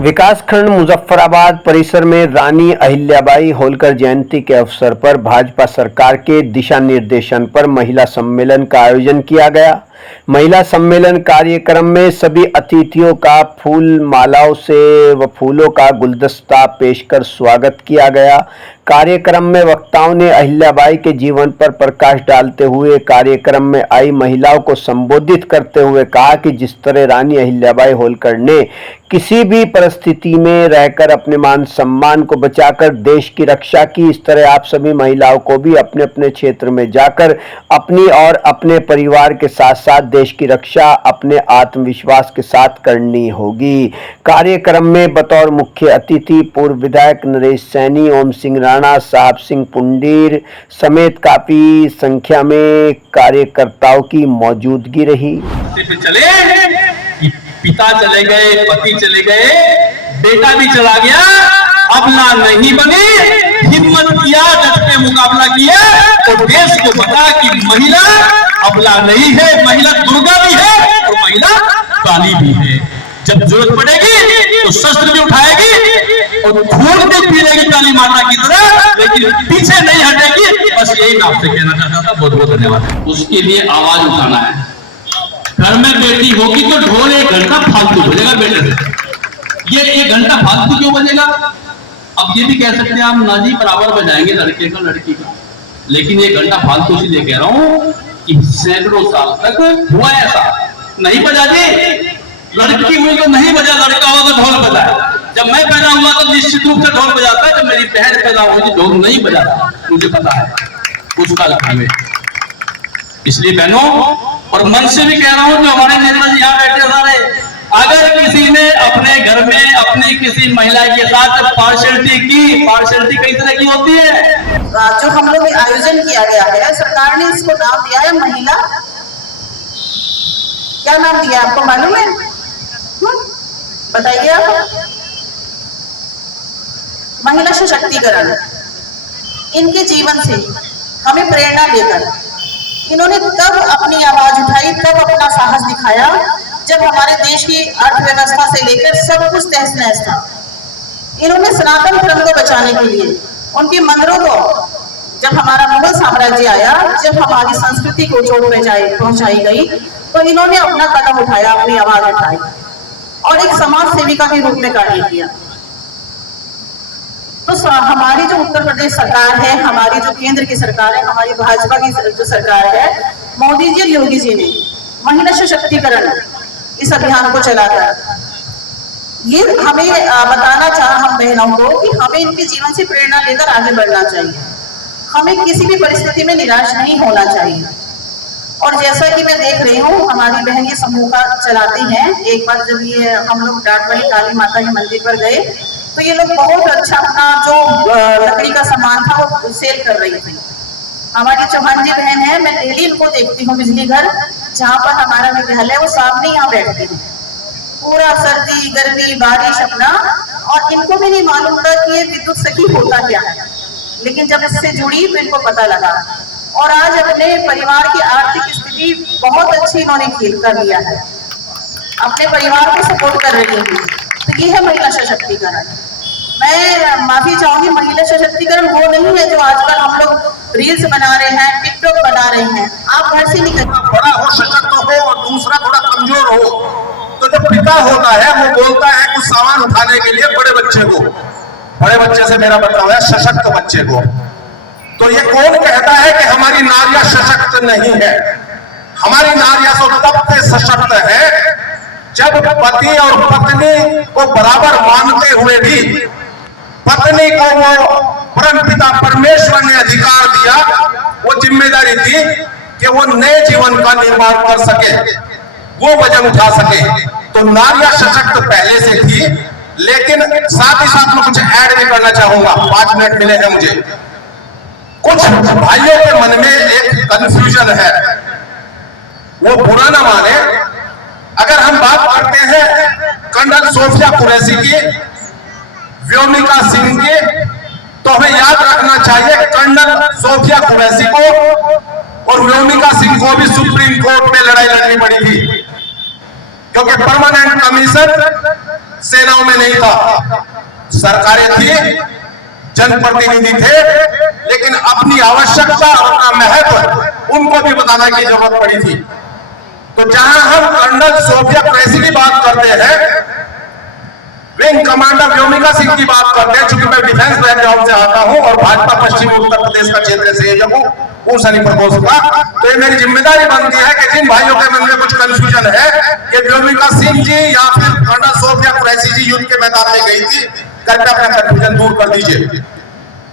विकासखंड मुजफ्फराबाद परिसर में रानी अहिल्याबाई होलकर जयंती के अवसर पर भाजपा सरकार के दिशा निर्देशन पर महिला सम्मेलन का आयोजन किया गया। महिला सम्मेलन कार्यक्रम में सभी अतिथियों का फूल मालाओं से व फूलों का गुलदस्ता पेश कर स्वागत किया गया। कार्यक्रम में वक्ताओं ने अहिल्याबाई के जीवन पर प्रकाश डालते हुए कार्यक्रम में आई महिलाओं को संबोधित करते हुए कहा कि जिस तरह रानी अहिल्याबाई होलकर ने किसी भी परिस्थिति में रहकर अपने मान सम्मान को बचाकर देश की रक्षा की, इस तरह आप सभी महिलाओं को भी अपने अपने क्षेत्र में जाकर अपनी और अपने परिवार के साथ साथ देश की रक्षा अपने आत्मविश्वास के साथ करनी होगी। कार्यक्रम में बतौर मुख्य अतिथि पूर्व विधायक नरेश सैनी, ओम सिंह राणा, साहब सिंह पुंडीर समेत काफी संख्या में कार्यकर्ताओं की मौजूदगी रही। पिता चले गए, पति चले गए, बेटा भी चला गया, अबला नहीं बनी, हिम्मत किया, डट के मुकाबला किया और देश को बता कि महिला अबला नहीं है, महिला दुर्गा भी है और महिला काली भी है। जब जरूरत पड़ेगी तो शस्त्र भी उठाएगी और खून भी पी लेगी काली माता की तरह, लेकिन पीछे नहीं हटेगी। बस यही मैं आपसे कहना चाहता था। बहुत बहुत धन्यवाद। उसके लिए आवाज उठाना है। घर में बेटी होगी तो ढोल 1 घंटा फालतू बजेगा बेटे से। ये 1 घंटा फालतू क्यों बजेगा? अब ये भी कह सकते हैं आप ना जी बराबर बजाएंगे लड़के का लड़की का, लेकिन 1 घंटा फालतू इसलिए कह रहा हूं कि सैकड़ों साल तक हुआ ऐसा नहीं बजा जी। लड़की हुई तो नहीं बजा, लड़का हुआ तो ढोल बजाया। जब मैं पैदा हुआ तो निश्चित रूप से ढोल बजाता, जब मेरी बहन पैदा हुई ढोल नहीं बजाता, मुझे पता है उस काल में। इसलिए बहनों और मन से भी कह रहा हूं जो हमारे नेता जी यहाँ बैठे सारे, अगर किसी ने अपने घर में अपनी किसी महिला के साथ पार्शियलिटी की, पार्शियलिटी कई तरह की होती है। जो हम लोग आयोजन किया गया है, सरकार ने इसको नाम दिया है महिला, क्या नाम दिया आपको मालूम है? बताइए आप। महिला सशक्तिकरण। इनके जीवन से हमें प्रेरणा लेकर इन्होंने तब अपनी आवाज उठाई, तब अपना साहस दिखाया जब हमारे देश की अर्थव्यवस्था से लेकर सब कुछ तहस नहस था। इन्होंने सनातन धर्म को बचाने के लिए उनके मंदिरों को, जब हमारा मुगल साम्राज्य आया, जब हमारी संस्कृति को चोट पहुंचाई गई, तो इन्होंने अपना कदम उठाया, अपनी आवाज उठाई और एक समाज सेविका के रूप में कार्य किया। तो हमारी जो उत्तर प्रदेश सरकार है, हमारी जो केंद्र की सरकार है, हमारी भाजपा की जो सरकार है, मोदी जी और योगी जी ने महिला सशक्तिकरण इस अभियान को चलाकर ये हमें बताना चाहा हम बहनों को कि हमें इनके जीवन से प्रेरणा लेकर आगे बढ़ना चाहिए। हमें किसी भी परिस्थिति में निराश नहीं होना चाहिए। और जैसा कि मैं देख रही हूँ हमारी बहन ये समूह का चलाती हैं। एक बार जब ये हम लोग डाटवाली काली माता के मंदिर पर गए तो ये लोग बहुत अच्छा अपना जो लकड़ी का सामान था वो सेल कर रही थी। हमारी चौहान जी बहन है, मैं डेली इनको देखती हूँ बिजली घर जहाँ पर हमारा विद्यालय, वो सामने यहाँ बैठती है पूरा सर्दी गर्मी बारिश अपना, और इनको भी नहीं मालूम था कि ये विद्युत सखी होता क्या है, लेकिन जब इससे जुड़ी तो इनको पता लगा और आज अपने परिवार की आर्थिक स्थिति बहुत अच्छी इन्होंने खेल कर लिया है, अपने परिवार को सपोर्ट कर रही है। तो ये है महिला सशक्तिकरण। मैं माफी चाहूंगी, महिला सशक्तिकरण वो नहीं है जो आजकल हम लोग रील्स बना रहे हैं, टिकटॉक बना रहे हैं। आप घर से निकल, बड़ा हो, सशक्त हो और दूसरा थोड़ा कमजोर हो, तो जो पिता होता है वो बोलता है कुछ सामान उठाने के लिए बड़े बच्चे को, बड़े बच्चे से मेरा मतलब है सशक्त बच्चे को। तो ये कौन कहता है कि हमारी नारियां सशक्त नहीं है? हमारी नारियां तो तब से सशक्त है जब पति और पत्नी को बराबर मानते हुए भी पत्नी को वो परमपिता परमेश्वर ने अधिकार दिया, वो जिम्मेदारी दी कि वो नए जीवन का निर्माण कर सके, वो वजन उठा सके। तो नारियां सशक्त पहले से थी, लेकिन साथ ही साथ में कुछ ऐड भी करना चाहूंगा। 5 मिनट मिले हैं मुझे। कुछ भाइयों के मन में एक कंफ्यूजन है, वो बुरा ना माने। अगर हम बात करते हैं कर्नल सोफिया कुरैशी की, व्योमिका सिंह की, तो हमें याद रखना चाहिए कर्नल सोफिया कुरैशी को और व्योमिका सिंह को भी सुप्रीम कोर्ट में लड़ाई लड़नी पड़ी थी। क्योंकि परमानेंट कमीशन सेनाओं में नहीं था, सरकारें थी, जनप्रतिनिधि थे, लेकिन अपनी आवश्यकता और अपना महत्व उनको भी बताने की जरूरत पड़ी थी। तो जहां हम कर्नल सोफिया कुरैशी की बात करते हैं, विंग कमांडर व्योमिका सिंह की बात करते हैं, चूंकि मैं डिफेंस बैकग्राउंड से आता हूं और भाजपा पश्चिमी उत्तर प्रदेश का क्षेत्र से हूं, उस सैनिक प्रकोष्ठ का, तो ये मेरी जिम्मेदारी बनती है कि जिन भाइयों के मन में कुछ कंफ्यूजन है कि व्योमिका सिंह जी या फिर कर्नल सोफिया कुरैशी जी युद्ध के मैदान में गई थी, कृपया अपना कंफ्यूजन दूर कर दीजिए।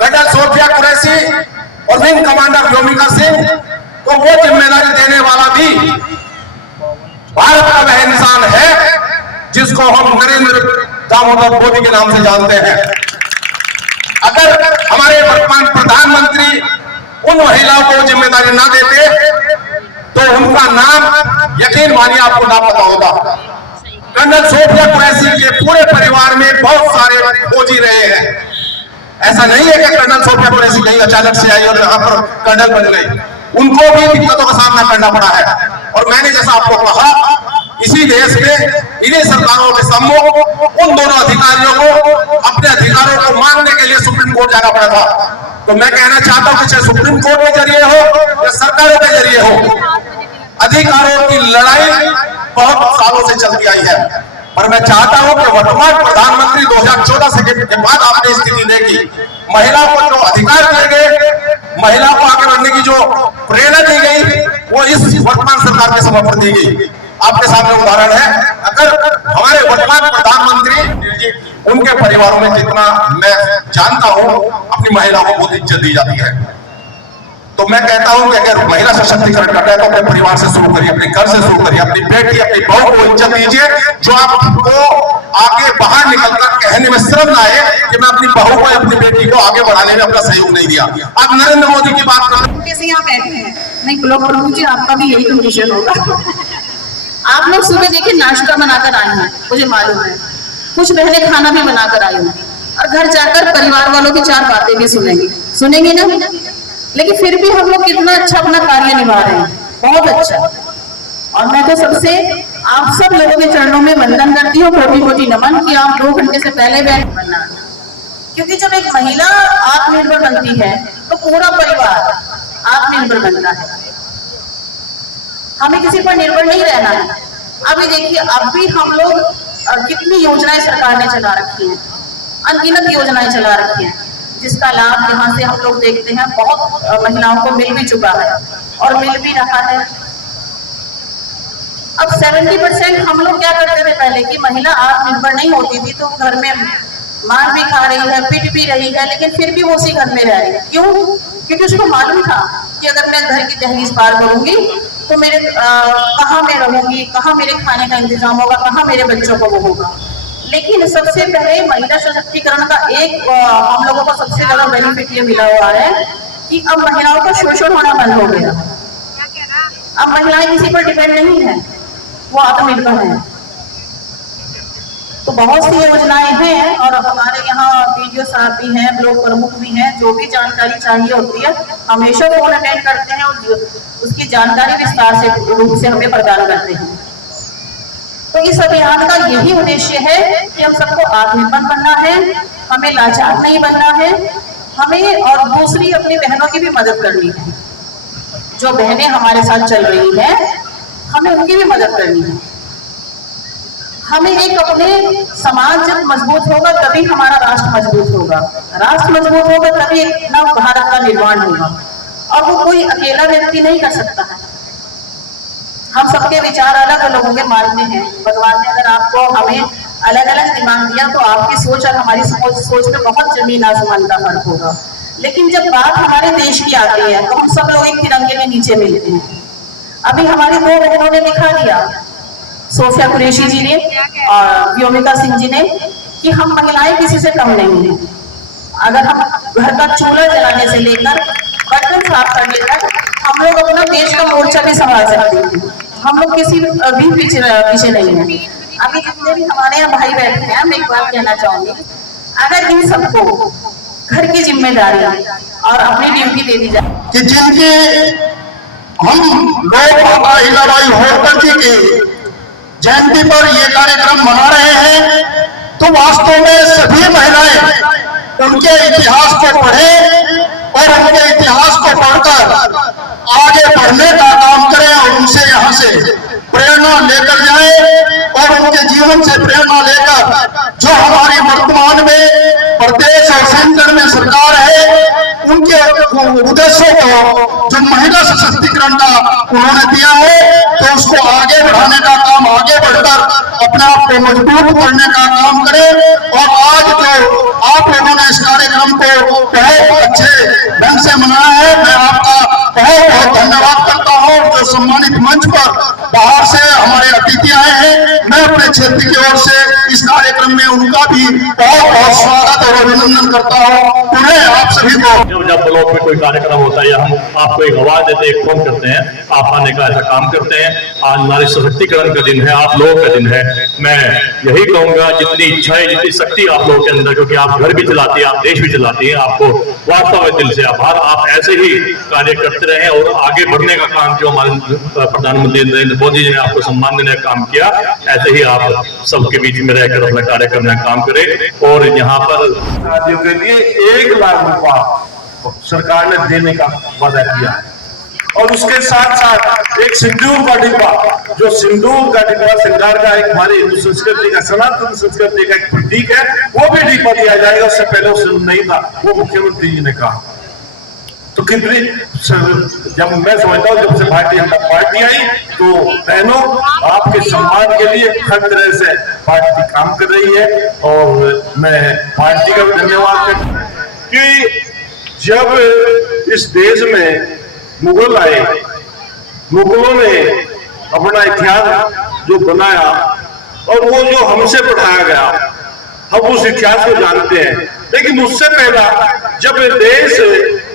कर्नल सोफिया कुरैशी और विंग कमांडर व्योमिका सिंह को वो जिम्मेदारी देने वाला भी भारत का वह इंसान है जिसको हम नरेंद्र दामोदर मोदी के नाम से जानते हैं। अगर हमारे वर्तमान प्रधानमंत्री उन महिलाओं को जिम्मेदारी ना देते तो उनका नाम यकीन मानिए आपको ना पता होगा। कर्नल सोफिया कुरैशी के पूरे परिवार में बहुत सारे फौजी रहे हैं। ऐसा नहीं है कि कर्नल सोफिया कुरैशी कहीं अचानक से आई और यहाँ पर कर्नल बन गई, उनको भी दिक्कतों का सामना करना पड़ा है। और मैंने जैसा आपको कहा, इसी देश में इन्हीं सरकारों के सम्मुख उन दोनों अधिकारियों को अपने अधिकारों को मानने के लिए सुप्रीम कोर्ट जाना पड़ा था। तो मैं कहना चाहता हूं कि चाहे सुप्रीम कोर्ट के जरिए हो या सरकारों के जरिए हो, अधिकारों की लड़ाई बहुत सालों से चलती आई है। पर मैं चाहता हूं कि वर्तमान प्रधानमंत्री 2014 से के बाद आपने स्थिति देखी, महिला को जो अधिकार दिए गए, महिला को आगे बढ़ने की जो प्रेरणा दी गई, वो इस वर्तमान सरकार के समर्पण दी गई। आपके सामने उदाहरण है, अगर हमारे वर्तमान प्रधानमंत्री उनके परिवारों में जितना मैं जानता हूं, अपनी महिलाओं को बहुत इज्जत दी जाती है। तो मैं कहता हूं कि अगर महिला सशक्तिकरण करना है तो अपने परिवार से शुरू करिए, अपने घर से शुरू करिए, अपनी बेटी अपनी बहू को इज्जत दीजिए, जो आपको आगे बाहर निकलकर कहने में शर्म ना आए कि मैं अपनी बहू को अपनी बेटी को आगे बढ़ाने में अपना सहयोग नहीं दिया। आप नरेंद्र मोदी की बात कर रहे कैसे यहाँ बैठे हैं, नहीं ब्लॉक प्रमुख जी आपका भी यही कंडीशन होगा। आप लोग सुबह देखिए नाश्ता बनाकर आए हैं, मुझे मालूम है, कुछ बहनें खाना भी बनाकर आई हैं, और घर जाकर परिवार वालों की 4 बातें भी सुनेंगे ना, लेकिन फिर भी हम लोग कितना अच्छा अपना कार्य निभा रहे हैं, बहुत अच्छा। और मैं तो सबसे आप सब लोगों के चरणों में वंदन करती हूँ, कोटि-कोटि नमन कि आप 2 घंटे से पहले बैठ बनना, क्योंकि जब एक महिला आत्मनिर्भर बनती है तो पूरा परिवार आत्मनिर्भर बनता है। हमें किसी पर निर्भर नहीं रहना है। अभी देखिए, अब भी हम लोग कितनी योजनाएं सरकार ने चला रखी हैं, अनगिनत योजनाएं चला रखी हैं, जिसका लाभ यहाँ से हम लोग देखते हैं बहुत महिलाओं को मिल भी चुका है और मिल भी रहा है। अब 70% हम लोग क्या करते थे पहले कि महिला आत्मनिर्भर नहीं होती थी तो घर में मार भी खा रही है, पिट भी रही है, लेकिन फिर भी वो उसी घर में रह रही है। क्यों? क्योंकि उसको मालूम था कि अगर मैं घर की दहलीज पार करूंगी तो मेरे कहाँ मैं रहूंगी, कहाँ मेरे खाने का इंतजाम होगा, कहाँ मेरे बच्चों को वो होगा। लेकिन सबसे पहले महिला सशक्तिकरण का एक हम लोगों को सबसे ज्यादा बेनिफिट ये मिला हुआ है कि अब महिलाओं का शोषण होना बंद हो गया। अब महिलाएं किसी पर डिपेंड नहीं है, वो आत्मनिर्भर है। तो बहुत सी योजनाएं हैं और हमारे यहाँ वीडियो साहब भी हैं, ब्लॉक प्रमुख भी हैं, जो भी जानकारी चाहिए होती है हमेशा फोन अटेंड करते हैं और उसकी जानकारी विस्तार से रूप से हमें प्रदान करते हैं। तो इस अभियान का यही उद्देश्य है कि हम सबको आत्मनिर्भर बनना है, हमें लाचार नहीं बनना है, हमें और दूसरी अपनी बहनों की भी मदद करनी है। जो बहनें हमारे साथ चल रही हैं, हमें उनकी भी मदद करनी है। हमें एक अपने समाज जब मजबूत होगा तभी हमारा राष्ट्र मजबूत होगा, राष्ट्र मजबूत होगा तभी एक नव भारत का निर्माण होगा, और वो कोई अकेला व्यक्ति नहीं कर सकता है। हम सबके विचार अलग अलग होंगे, मानते हैं भगवान ने अगर आपको हमें अलग अलग दिमाग दिया तो आपकी सोच और हमारी सोच में बहुत जमीन आसमान का फर्क होगा। लेकिन जब बात हमारे देश की आती है तो हम सब लोग एक तिरंगे के नीचे मिलते हैं। अभी हमारी 2 बहनों ने दिखा दिया, सोफिया कुरैशी जी ने और व्योमिका सिंह जी ने, कि हम महिलाएं किसी से कम नहीं हैं। अगर हम घर का चूल्हा जलाने से लेकर बर्तन साफ करने तक हम लोग अपना देश का मोर्चा भी संभाल सकते हैं। हम लोग किसी भी पीछे नहीं है। अभी जितने भी हमारे यहाँ भाई बैठे हैं, मैं एक बात कहना चाहूंगी, अगर इन सबको घर की जिम्मेदारी और अपनी ड्यूटी दे दी जाए कि जिनकी हम लोग माता अहिल्याबाई होलकर जी की जयंती पर ये कार्यक्रम मना रहे हैं, तो वास्तव में सभी महिलाएं उनके इतिहास को पढ़ें और उनके इतिहास को पढ़कर आगे बढ़ने का काम करें और उनसे यहाँ से प्रेरणा लेकर जाए और उनके जीवन से प्रेरणा लेकर जो हमारी वर्तमान में प्रदेश और सेंटर में सरकार है उनके उद्देश्यों को जो महिला सशक्तिकरण का उन्होंने दिया है तो उसको आगे बढ़ाने का काम, आगे बढ़कर अपने आप को मजबूत करने का काम करें। और आज जो आप लोगों ने इस कार्यक्रम को बहुत अच्छे ढंग से मनाया है, मैं आपका बहुत बहुत धन्यवाद करता हूँ। जो सम्मानित मंच पर बाहर से हमारे अतिथि आए हैं, मैं अपने क्षेत्र की ओर से इस कार्यक्रम में उनका भी बहुत बहुत स्वागत और अभिनंदन करता हूँ। उन्हें आप सभी को जब ब्लॉक में कोई कार्यक्रम होता है या हम आपको एक आवाज देते हैं, एक फोन करते हैं, आप आने का ऐसा काम करते हैं। आज नारी सशक्तिकरण का दिन है, आप लोगों का दिन है। मैं यही कहूंगा जितनी इच्छा है, जितनी शक्ति आप लोगों के अंदर, क्योंकि आप घर भी चलाती हैं, आप देश भी चलाती हैं, आपको वास्तव में दिल से आभार। आप ऐसे ही कार्य करते रहें और आगे बढ़ने का काम जो हमारे प्रधानमंत्री नरेंद्र मोदी जी ने आपको सम्मान देने का काम किया, ऐसे ही आप सबके बीच में रहकर अपना कार्य करने का काम करें। और यहाँ पर शादियों के लिए 1 लाख रुपया सरकार ने देने का वादा किया और उसके साथ साथ एक सिंदूर का डिब्बा, जो सिंदूर का डिब्बा श्रृंगार का एक हमारी हिंदू संस्कृति का, सनातन संस्कृति का एक प्रतीक है, वो भी डिब्बा दिया जाएगा। उससे पहले उस नहीं था, वो मुख्यमंत्री जी ने कहा। तो कितनी, जब मैं समझता हूँ जब से भारतीय जनता पार्टी आई तो बहनों आपके सम्मान के लिए हर तरह से पार्टी काम कर रही है और मैं पार्टी का भी धन्यवाद करता हूँ कि जब इस देश में मुगल आए, मुगलों ने अपना इतिहास जो बनाया और वो जो हमसे पढ़ाया गया, हम उस इतिहास को जानते हैं। लेकिन उससे पहला जब देश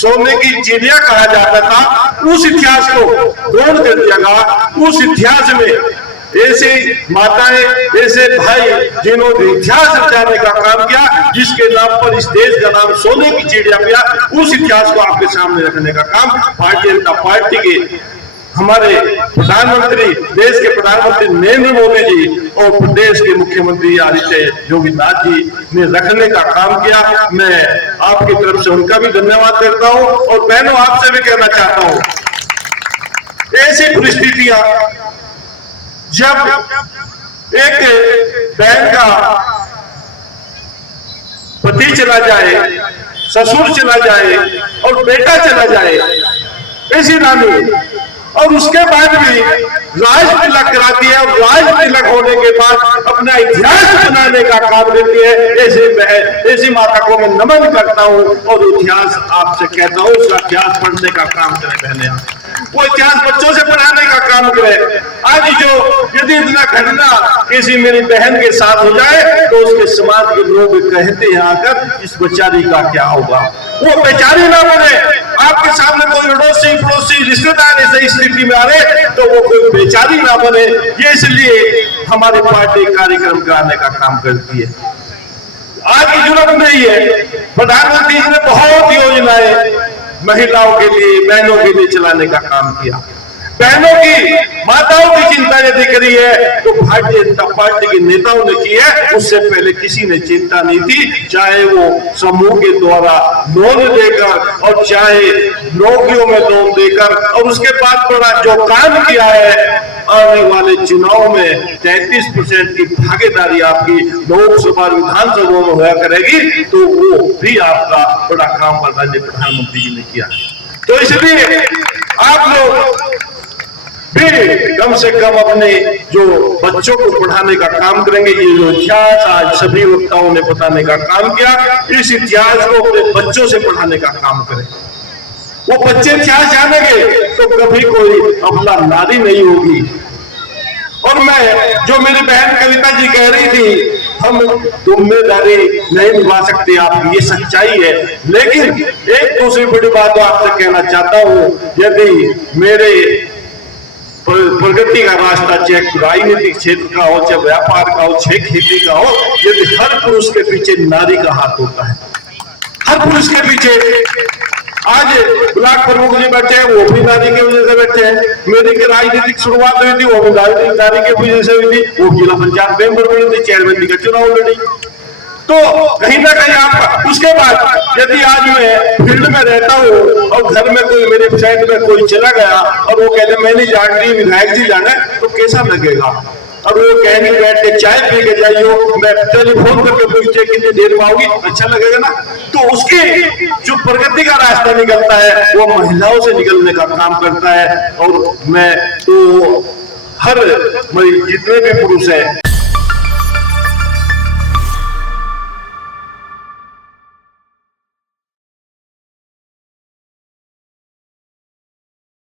सोने की चिड़िया कहा जाता था, उस इतिहास को ग्रहण कर दिया गया। उस इतिहास में ऐसे माताएं, ऐसे भाई जिन्होंने इतिहास रचाने का काम किया, जिसके नाम पर इस देश का नाम सोने की चिड़िया किया, उस इतिहास को आपके सामने रखने का काम भारतीय जनता पार्टी के हमारे प्रधानमंत्री, देश के प्रधानमंत्री नरेंद्र मोदी जी और प्रदेश के मुख्यमंत्री आदित्य योगीनाथ जी ने रखने का काम किया। मैं आपकी तरफ से उनका भी धन्यवाद करता हूं और बहनों आपसे भी कहना चाहता हूं, ऐसी परिस्थितियां जब एक बहन का पति चला जाए, ससुर चला जाए और बेटा चला जाए, ऐसी नानी, और उसके बाद भी राज तिलक कराती है और राज तिलक होने के बाद अपना इतिहास बनाने का काम करती है। ऐसी बहन, ऐसी माता को मैं नमन करता हूँ और इतिहास आपसे कहता हूँ, उसका इतिहास पढ़ने का काम करें बहने, वो इतिहास बच्चों से पढ़ाने का काम करे। आज जो यदि इतना घटना किसी मेरी बहन के साथ हो जाए तो उसके समाज के लोग कहते हैं आकर, इस बेचारी का क्या होगा। वो बेचारी ना बने, आपके सामने कोई अड़ोसी पड़ोसी रिश्तेदार ऐसी स्थिति में आ रहे तो वो कोई बेचारी ना बने। ये इसलिए हमारी पार्टी कार्यक्रम कराने का काम करती है। आज की जरूरत नहीं है, प्रधानमंत्री जी ने बहुत योजनाएं महिलाओं के लिए, बहनों के लिए चलाने का काम किया। बहनों की, माताओं की चिंता यदि करी है तो भारतीय जनता पार्टी के नेताओं ने की है, उससे पहले किसी ने चिंता नहीं थी। चाहे वो समूह के द्वारा लोन देकर और चाहे नौकरियों में लोन देकर, और उसके बाद बड़ा जो काम किया है, आने वाले चुनाव में 33% की भागीदारी आपकी लोकसभा विधानसभा में होया करेगी, तो वो भी आपका बड़ा काम माननीय प्रधानमंत्री जी ने किया। तो इसलिए आप लोग भी कम से कम अपने जो बच्चों को पढ़ाने का काम करेंगे। ये जो इतिहास आज सभी वक्ताओं ने बताने का काम किया, इस इतिहास को अपने बच्चों से पढ़ाने का काम करें। वो बच्चे इतिहास जानेंगे तो कभी कोई अबला नारी नहीं होगी। और मैं, जो मेरी बहन कविता जी कह रही थी, हम जिम्मेदारी नहीं निभा सकते, आप, ये सच्चाई है। लेकिन एक दूसरी बड़ी बात आपसे कहना चाहता हूं, यदि मेरे प्रगति का रास्ता चाहे राजनीतिक क्षेत्र का हो, चाहे व्यापार का हो, चाहे खेती का हो, यदि हर पुरुष के पीछे नारी का हाथ होता है, हर पुरुष के पीछे आज ब्लॉक प्रमुख जी बैठे हैं, वो भी नारी की वजह से बैठे हैं। मेरी की राजनीतिक शुरुआत हुई थी, वो भी नारी की वजह से हुई थी। वो जिला पंचायत मेंबर बनी थी, चेयरमैन का चुनाव लड़ी। तो कहीं ना कहीं आप उसके बाद यदि आज मैं फील्ड में रहता हूँ और घर में कोई मेरे साइड में कोई चला गया और वो कहते मैं नहीं जान रही, विधायक जी जाना है, तो कैसा लगेगा? और वो कहने बैठ के चाय पी के जाइयो, मैं टेलीफोन करके पूछते कितनी देर में आओगी, अच्छा लगेगा ना? तो उसकी जो प्रगति का रास्ता निकलता है वो महिलाओं से निकलने का काम करता है। और मैं तो हर जितने भी पुरुष हैं